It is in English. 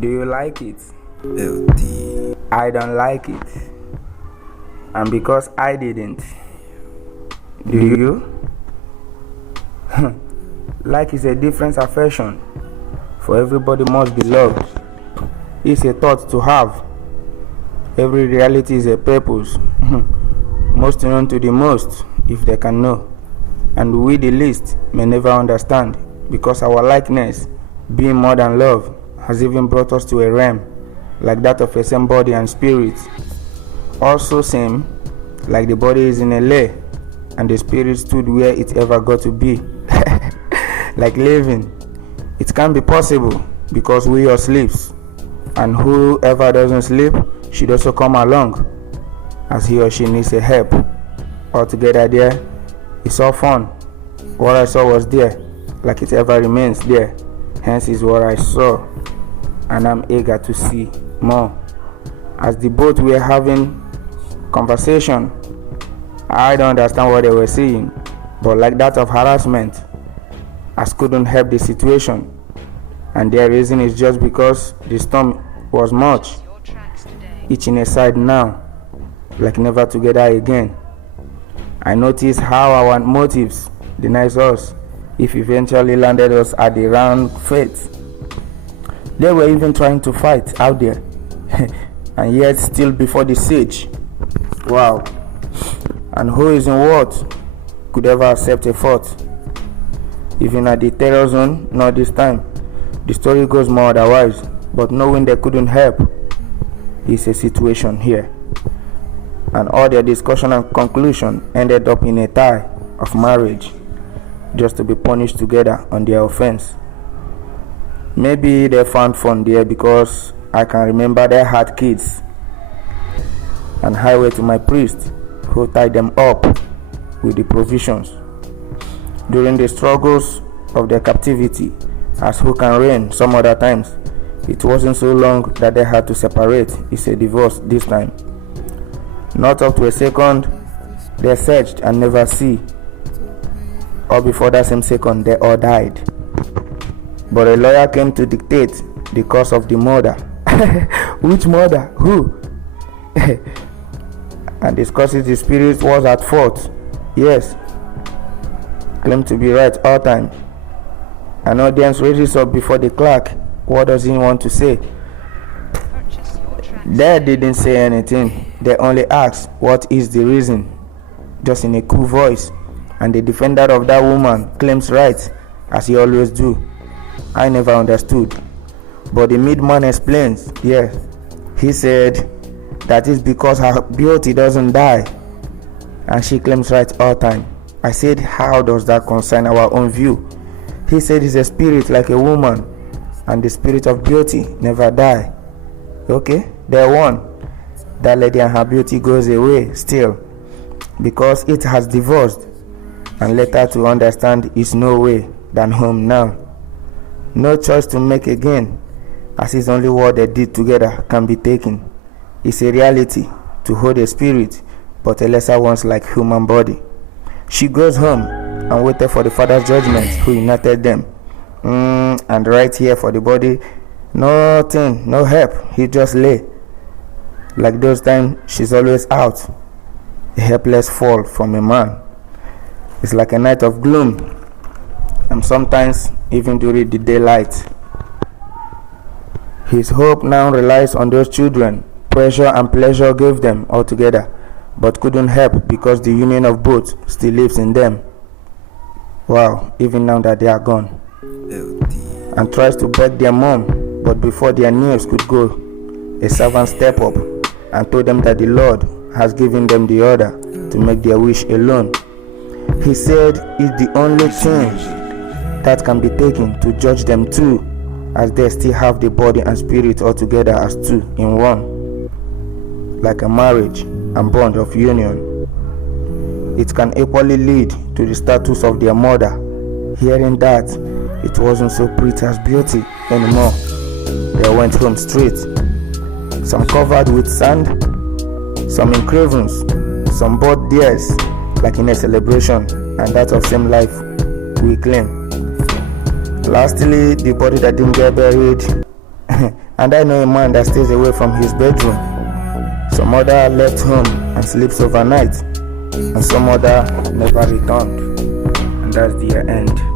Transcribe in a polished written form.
Do you like it? LD. I don't like it. And because I didn't, do you? Like is a different affection. For everybody must be loved. It's a thought to have. Every reality is a purpose. Most known to the most, if they can know. And we the least may never understand, because our likeness, being more than love, has even brought us to a realm like that of a same body and spirit. Also same, like the body is in a lair, and the spirit stood where it ever got to be. Like living, it can't be possible because we all sleeps, and whoever doesn't sleep should also come along, as he or she needs a help. Altogether there, it's all fun. What I saw was there, like it ever remains there. Hence is what I saw, and I'm eager to see more. As the both were having conversation, I don't understand what they were saying, but like that of harassment, I couldn't help the situation, and their reason is just because the storm was much, each in a side now, like never together again. I noticed how our motives denies us if eventually landed us at the round fate. They were even trying to fight out there, and yet still before the siege. Wow. And who is in what could ever accept a fault? Even at the terror zone, not this time. The story goes more otherwise, but knowing they couldn't help is a situation here. And all their discussion and conclusion ended up in a tie of marriage, just to be punished together on their offense. Maybe they found fun there because I can remember they had kids. And highway to my priest, who tied them up with the provisions. During the struggles of their captivity, as who can reign some other times, it wasn't so long that they had to separate. It's a divorce this time. Not up to a second, they searched and never see. Or before that same second, they all died. But a lawyer came to dictate the cause of the murder. Which murder? Who? And discusses the spirit was at fault. Yes. Claimed to be right all time. An audience raises up before the clerk. What does he want to say? They didn't say anything. They only asked, what is the reason? Just in a cool voice. And the defender of that woman claims right, as he always do. I never understood. But the midman explains, yes. He said that is because her beauty doesn't die, and she claims right all time. I said, how does that concern our own view? He said it's a spirit like a woman, and the spirit of beauty never die. Okay, they won. That lady and her beauty goes away still, because it has divorced, and later to understand is no way than home now. No choice to make again, as it's only what they did together can be taken. It's a reality to hold a spirit, but a lesser one's like human body. She goes home and waited for the Father's judgment who united them. And right here for the body, nothing, no help. He just lay. Like those times, she's always out. A helpless fall from a man. It's like a night of gloom, and sometimes even during the daylight. His hope now relies on those children. Pressure and pleasure gave them altogether, but couldn't help because the union of both still lives in them. Wow, even now that they are gone. LD. And tries to beg their mom, but before their news could go, a servant stepped up and told them that the Lord has given them the order to make their wish alone. He said it's the only thing that can be taken to judge them too, as they still have the body and spirit all together as two in one, like a marriage and bond of union. It can equally lead to the status of their mother. Hearing that, it wasn't so pretty as beauty anymore. They went home straight, some covered with sand, some in cravens, some bought theirs, like in a celebration, and that of same life we claim. Lastly, the body that didn't get buried And I know a man that stays away from his bedroom. Some other left home and sleeps overnight, and some other never returned, and that's their end.